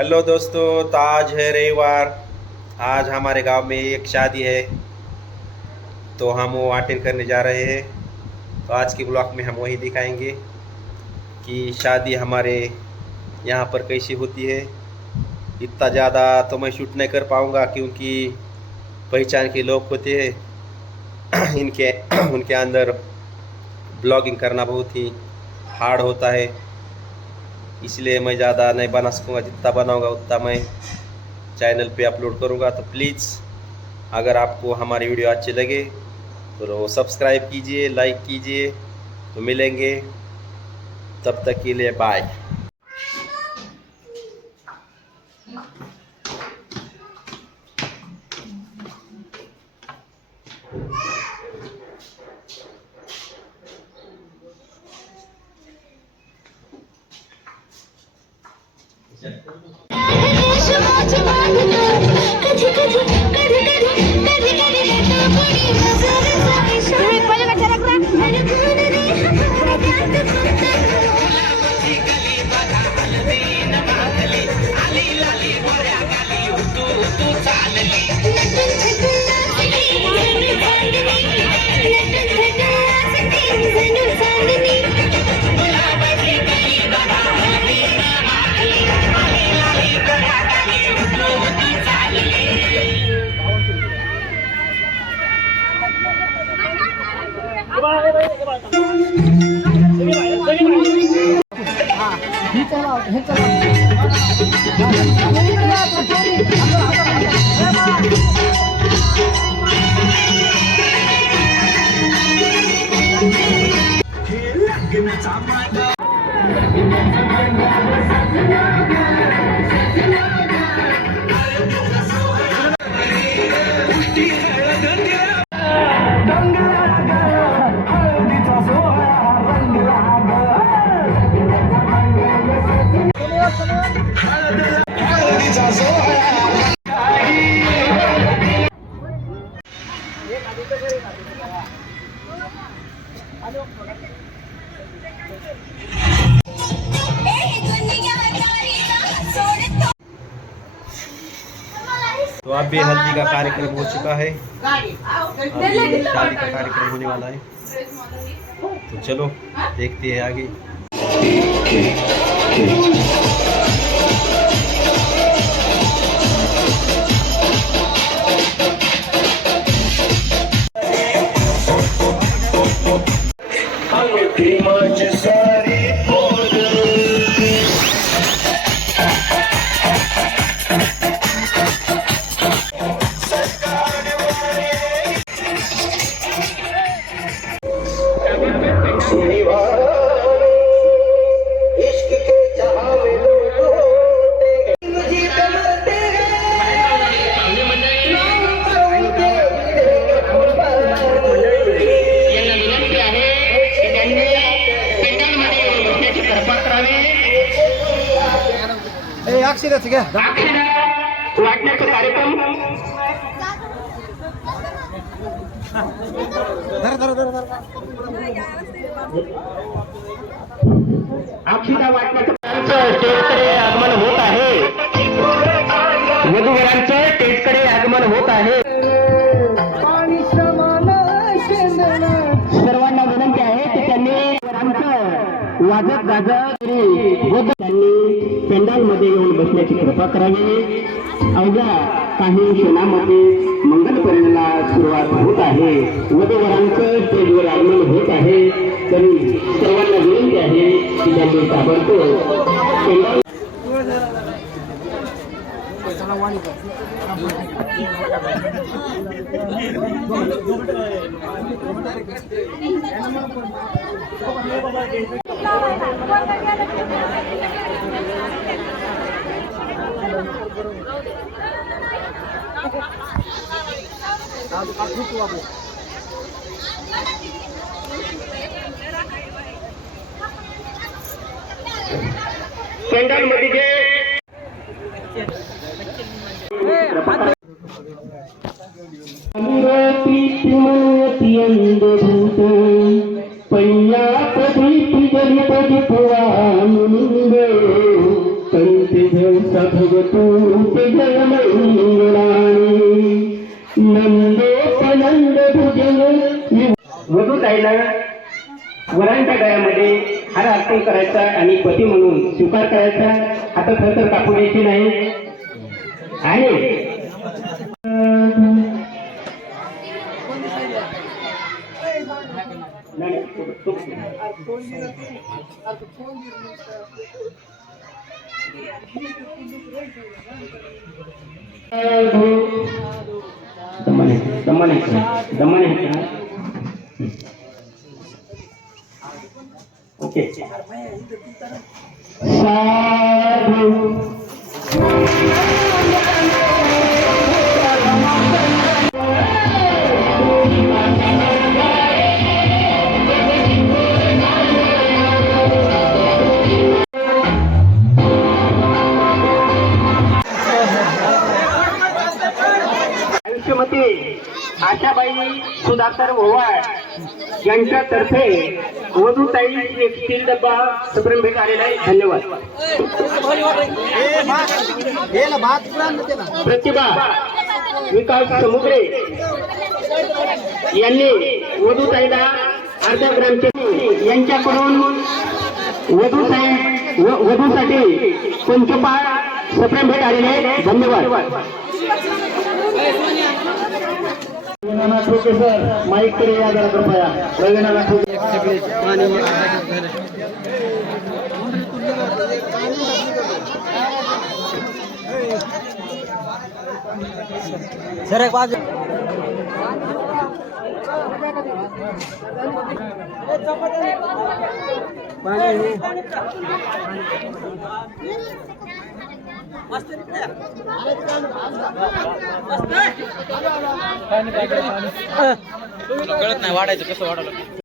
Hello दोस्तों, तो आज है रविवार। आज हमारे गांव में एक शादी है, तो हम वो अटेंड करने जा रहे हैं। तो आज के ब्लॉग में हम वही दिखाएंगे कि शादी हमारे यहाँ पर कैसी होती है। इतना ज़्यादा तो मैं शूट नहीं कर पाऊँगा क्योंकि पहचान के लोग होते हैं इनके उनके अंदर ब्लॉगिंग करना बहुत ही हार्ड होता है, इसलिए मैं ज़्यादा नहीं बना सकूँगा। जितना बनाऊँगा उतना मैं चैनल पे अपलोड करूँगा। तो प्लीज़ अगर आपको हमारी वीडियो अच्छी लगे तो सब्सक्राइब कीजिए, लाइक कीजिए। तो मिलेंगे, तब तक के लिए बाय। तो अब भी हल्दी का कार्यक्रम हो चुका है, अभी शादी का कार्यक्रम होने वाला है। तो चलो देखते हैं आगे। अक्षरच घ्या वाटण्याचा कार्यक्रम अक्षिता वाटण्याचं स्टेजकडे आगमन होत आहे। वधूवरांचं स्टेजकडे आगमन होत आहे। सर्वांना विनंती आहे की त्यांनी वाजत गाजत त्यांनी पेंडाल मध्ये येऊन बसण्याची कृपा करावी। अवघ्या काही क्षणामध्ये मंगल पर्यंतला सुरुवात होत आहे। वधूवरांचं स्टेजवर आगमन होत आहे, तरी सर्वांना विनंती आहे की त्यांनी ताबडतोब पेंडाल पेंडाल मध्ये पय्या भगतू ते जय मंगळाणी नंदोपनंद भुजंग वधू ताईला वरांच्या गळ्यामध्ये हार अर्पण करायचा आणि पती म्हणून स्वीकार करायचा. आता थरथर कापू द्यायची नाही. आणि दमन ओके साधू आयुष्यमती आशाबाई सुधाकर ओवाळ यांच्यातर्फे वधूताई एक स्टील डब्बा सप्रेम भेट आलेला आहे. धन्यवाद. प्रतिभा विकास समुद्रे यांनी वधूताईला अर्ध्या ग्रामचे यांच्याकडून वधूसाठी पंचपाळ सप्रेम भेट आलेले आहे. धन्यवाद. रवींद्रनाथ ठोके सर माईक कडे या जरा कृपया. रवींद्रनाथ ठोके सर एक बाजू कळत नाही वाढायचं कसं वाढवलं.